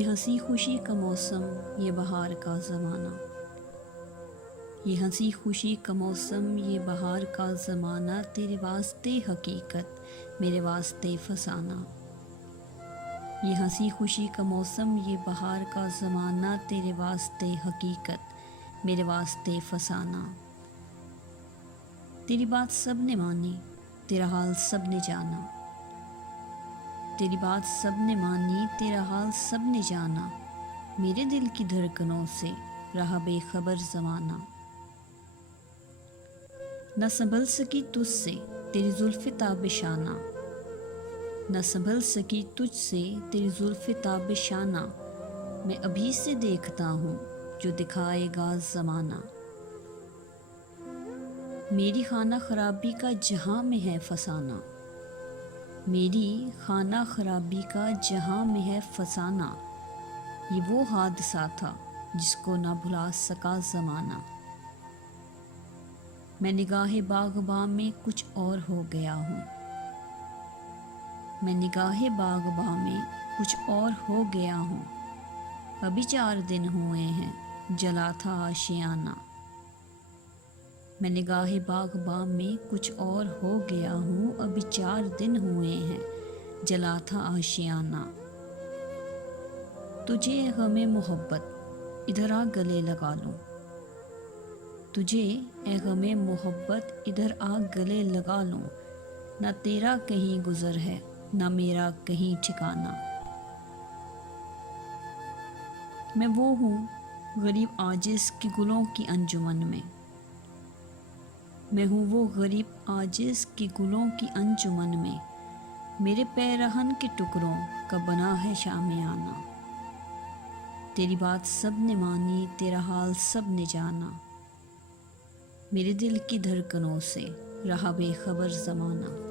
یہ ہنسی خوشی کا موسم، یہ بہار کا زمانہ، یہ ہنسی خوشی کا موسم، یہ بہار کا زمانہ، تیرے واسطے حقیقت میرے واسطے فسانہ۔ یہ ہنسی خوشی کا موسم، یہ بہار کا زمانہ، تیرے واسطے حقیقت میرے واسطے فسانہ۔ تیری بات سب نے مانی، تیرا حال سب نے جانا، تیری بات سب نے مانی، تیرا حال سب نے جانا، میرے دل کی دھڑکنوں سے رہا بے خبر زمانہ۔ نہ سنبھل سکی تجھ سے تیری زلف تابشانہ، نہ سنبھل سکی تجھ سے تیری زلف تابشانہ، میں ابھی سے دیکھتا ہوں جو دکھائے گا زمانہ۔ میری خانہ خرابی کا جہاں میں ہے فسانہ، میری خانہ خرابی کا جہاں میں ہے فسانہ، یہ وہ حادثہ تھا جس کو نہ بھلا سکا زمانہ۔ میں نگاہ باغباں میں کچھ اور ہو گیا ہوں، میں نگاہ باغباں میں کچھ اور ہو گیا ہوں، ابھی 4 دن ہوئے ہیں جلا تھا آشیانہ۔ میں نگاہ باغباں میں کچھ اور ہو گیا ہوں، ابھی 4 دن ہوئے ہیں جلا تھا آشیانہ۔ تجھے اے غم محبت ادھر آ گلے لگا لوں، تجھے اے غم محبت ادھر آ گلے لگا لوں، نہ تیرا کہیں گزر ہے نہ میرا کہیں ٹھکانہ۔ میں وہ ہوں غریب عاجز کی گلوں کی انجمن میں، میں ہوں وہ غریب عاجز کی گلوں کی انجمن میں، میرے پیرہن کے ٹکڑوں کا بنا ہے شامیانہ۔ تیری بات سب نے مانی، تیرا حال سب نے جانا، میرے دل کی دھڑکنوں سے رہا بے خبر زمانہ۔